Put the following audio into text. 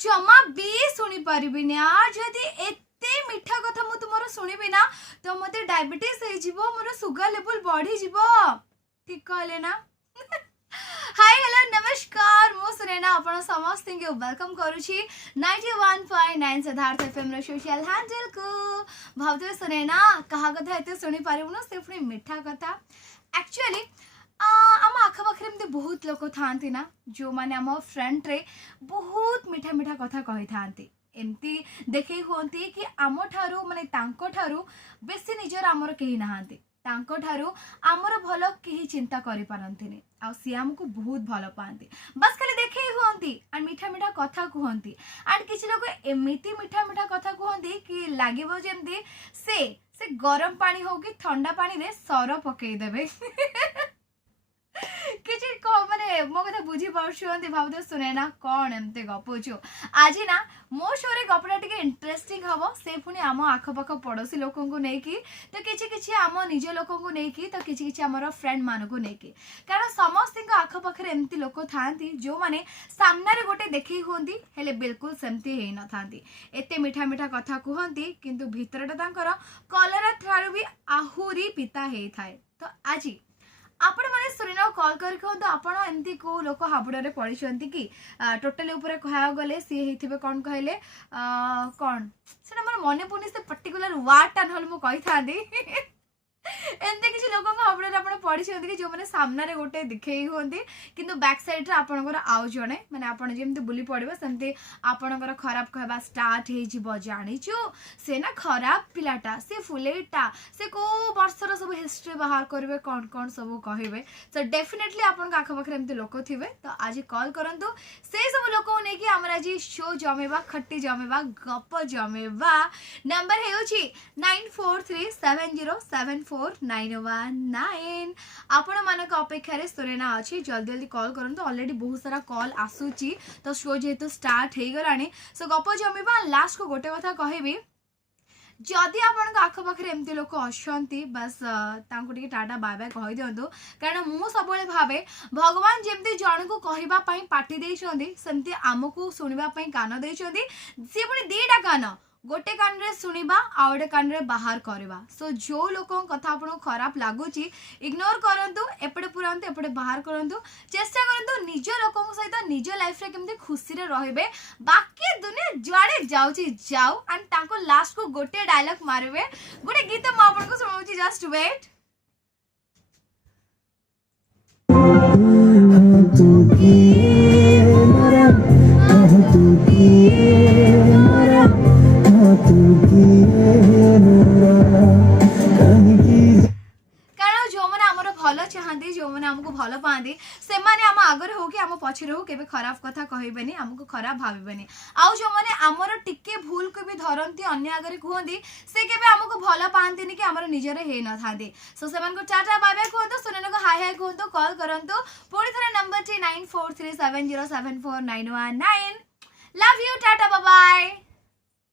जमा भी सुनी पारिबिनी यार जदि एते मीठा कथा मु तुमरो सुनिबि ना तो मते डायबिटीज हे जिवो मोर सुगर लेवल बढ़ी जिवो ठीक कहले ना हाय हेलो नमस्कार मु सुनेना आपण समस्त के वेलकम करूची 91.9 सिद्धार्थ एफएम रो सोशल हैंडल को भावते सुनेना कहा कथा एते सुनी पारिबु ना से पुनी मीठा कथा एक्चुअली आम आख पाखे बहुत लोक था ना जो मैंने आम फ्रेंड रे बहुत मीठा मीठा कथा कही था एमती देखे होती कि आम ठारू माने तांको ठारू बेसी निजर आमर कहीं नहांती तांको ठारू आमर भल कहीं चिंता करि पारंतिनी आ सी आमको बहुत भल पाती बस खाली देखे होती एंड मीठा मीठा कथा कहती एंड किसी लोग एमती मीठा मीठा कथा कहती कि लगे जमती से गरम पानी हो कि ठंडा पानी रे सर पकईदेवे किसी माने मो कथा बुझी पार्छन्ती भावते सुने ना कौन एमते गपुछु आज ना मो शो रे गपटा टिके इंटरेस्टिंग हबो से पुनी आम आखपाख पड़ोसी लोक नहीं तो किछि आम निज लोक नहीं तो किछि आमर फ्रेंड मान को नहीं कारण समस्त आखपाखे एमती लोक था जो मैंने सामने गोटे देखई होती हेले बिल्कुल सेमती हे न थांती एते मीठा मीठा कथा कहती किंतु भीतरटा तांकर कलरा ठारू भी आहुरी पिता हे थाए तो आज आपण माने सुनिना कॉल कर कहतो आपण एमती को लोक हाबुडरे पड़िछंती कि टोटली ऊपर कहा गले सी हेथिबे कोन कहले कोन सेना मन मने पुनी से पर्टिकुलर वर्ड टा नहल मु कहि थांदी एमती किसी लोक हाबुडरे आपण पड़िछंती कि जो माने सामने रे गोटे दिखेई होंती किंतु बैक साइड रे आपणकर आउ जणे माने आपण जेमती बुली पड़िबो सेमती आपणकर खराब कहबा स्टार्ट हे जिवो जानिचु से ना खराब पिलाटा से फुलेटा से को वर्षर सब हिस्ट्री बाहर करबे कोन कोन सब कहबे सो डेफिनेटली आपण आख पाखरे एमती लोक थिबे तो आज कॉल करंतु से सब लोक ने कि हमरा आज शो जमेबा खट्टी जमेबा गप जमेबा नंबर हेउची 9437074919 आपण मानक अपेक्षा रे सुनेना अछि जल्दी जल्दी कॉल करंतु ऑलरेडी बहुत सारा कॉल आसुची तो शो जेतु स्टार्ट हे गरानी सो गप जमेबा लास्ट को गोटे कथा कहबी जदि आपण आख पाखे एमती लोक अच्छी बस तांको टिके टाटा बाय बाय कहि दियंतु कारण मु सबले भावे भगवान जेमती जन को कहबा पई पाटी देइछंती सेमती आमको सुनिबा पई कान देइछंती से पुनी दीटा कान गोटे कान रे सुनिबा आ गोटे कान रे बाहर करबा सो जो लोक कथा आपन खराब लागुची इग्नोर करंतु एपटे पुरांतु एपटे बाहर करंतु चेष्टा करंतु निज लोकन सहित निज लाइफ रे केमती खुशी रे रहिबे बाकी दुनिया जुआडे जाउची जाऊ एंड तांको लास्ट को गोटे डायलॉग मारबे गोटे गीत म आपन को सुनाउची जस्ट वेट भल चाहती जो मैंने आमको भल पाती से माने आम आगर हो कि आम पछरे हो केबे खराब कथा कहबेनी आमको खराब भाबेनी आउ जो माने आमर टिके भूल को भी धरंती अन्य आगर कहंती से केबे आमको भल पांतीनी कि आमर निजरे हे न थांती सो सेमान को टाटा बाय बाय कहंतो सुनेन को हाय हाय कहंतो कॉल करंतो पुणी थरे number 9437074919 love you tata bye bye.